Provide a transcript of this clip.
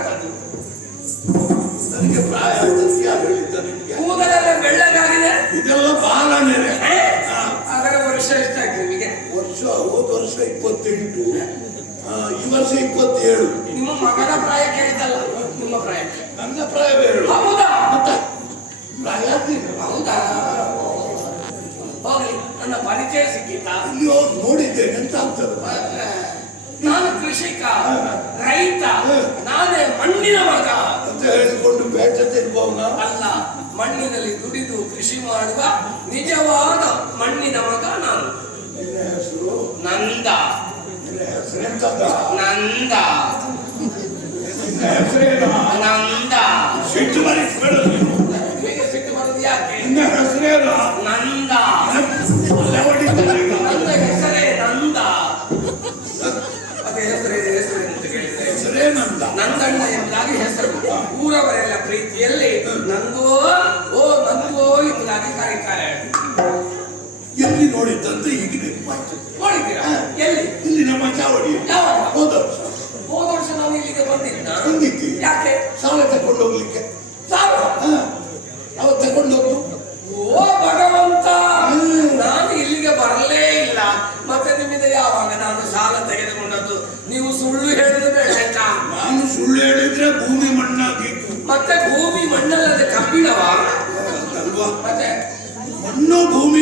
ಎಂತದ್ದು? ನನಗೆ ಪ್ರಾಯ ಆಯ್ತಂತ ಯಾರು ಹೇಳಿದ್ದ ನಿಮಗೆ? ಕೂದಲೆಲ್ಲ ಬೆಳ್ಳಗಾಗಿದೆ. ಇದೆಲ್ಲ ಬಾಲನೇ. ಅದರ ವರ್ಷ ಎಷ್ಟಾಯ್ತು ನಿಮಗೆ? ವರ್ಷ ಹೋದ ವರ್ಷ 28, ಈ ವರ್ಷ 27. ನಿಮ್ಮ ಮಗನ ಪ್ರಾಯ ಕೇಳಿದ್ದಲ್ಲ, ನಿಮ್ಮ ಪ್ರಾಯ. ನನ್ನ ಪ್ರಾಯ ಬೇಡ. ಹೌದಾ? ಮತ್ತೆ ಪ್ರಾಯ ಹೌದಾ? ಹೋಗ್ಲಿ, ನನ್ನ ಪರಿಚಯ ಸಿಕ್ಕಿತಾ? ಇಲ್ಲಿ ಹೋಗಿ ನೋಡಿದ್ದೇನೆ ಅಂತ ಆಗ್ತದೆ. ನಾನು ಕೃಷಿಕ, ರೈತ, ನಾನೇ ಮಣ್ಣಿನ ಮಗ ಅಂತ ಹೇಳಿಕೊಂಡು ಬೇಟ ತಿರುಗುವವನ ಅಲ್ಲ. ಮಣ್ಣಿನಲ್ಲಿ ದುಡಿದು ಕೃಷಿ ಮಾಡುವ ನಿಜವಾದ ಮಣ್ಣಿನ ಮಗ ನಾನು. ನಿನ್ನ ಹೆಸರು? ನಂದ. ನಿನ್ನ ಹೆಸರೆಂತದ? ನಂದ. ನಿನ್ನ ಹೆಸರೇನು? ನಂದ. ಸಿಟ್ಟು ಬರಿಸ್ಬೇಡ. ನಿಮಗೆ ಸಿಟ್ಟು ಬರುದು ಯಾಕೆ? ನಿನ್ನ ಹೆಸರೇನು? ನಂದ. ಅಲ್ಲ ಹೊಡಿತಾರೆ. ನನ್ನ ಹೆಸರೇ ನಂದ. ಅದೇ ಹೆಸರು ಅಂತ ಕೇಳಿದ್ರೆ ಹೆಸರೇನಂದ? ನಂದಣ್ಣ ಎಂಬುದಾಗಿ ಹೆಸರು. ಊರವರೆಲ್ಲ ಪ್ರೀತಿಯಲ್ಲಿ ನಂದೋ ಓ ನಂದೋ ಎಂಬುದಾಗಿ ಕರೀತಾರೆ. ಎಲ್ಲಿ ನೋಡಿದ್ದಂತೆ ಈಗ ನೆನಪಾಯ್ತು. ನೋಡಿದ್ದೀರಾ? ಎಲ್ಲಿ? ಇಲ್ಲಿ ನಮ್ಮ ಚಾವಡಿ. ಯಾವಾಗ? ಹೋದ ವರ್ಷ. ಹೋದ ವರ್ಷ ನಾನು ಇಲ್ಲಿಗೆ ಬಂದಿದ್ದ. ಬಂದಿದ್ದಿ? ಯಾಕೆ? ಸಾಲ ತಕೊಂಡು ಹೋಗ್ಲಿಕ್ಕೆ. ಸಾಲ? ಅವ ತಕೊಂಡು ಹೋಗ್ತು. ಓ ಭಗವಂತ, ನಾನು ಇಲ್ಲಿಗೆ ಬರಲೇ ಇಲ್ಲ. ಮತ್ತೆ ನಿಮ್ಮಿಂದ ಯಾವಾಗ ನಾನು ಸಾಲ ತೆಗೆದುಕೊಂಡದ್ದು? ನೀವು ಸುಳ್ಳು ಹೇಳಿದ್ರೆ ಬೇಡ. ನಾನು ಸುಳ್ಳು ಹೇಳಿದ್ರೆ ಭೂಮಿ ಮಣ್ಣಾಗಿತ್ತು. ಮತ್ತೆ ಭೂಮಿ ಮಣ್ಣಲ್ಲದೆ ಕಬ್ಬಿಣವಾ? ಅಲ್ವಾ? ಮತ್ತೆ ಮಣ್ಣು ಭೂಮಿ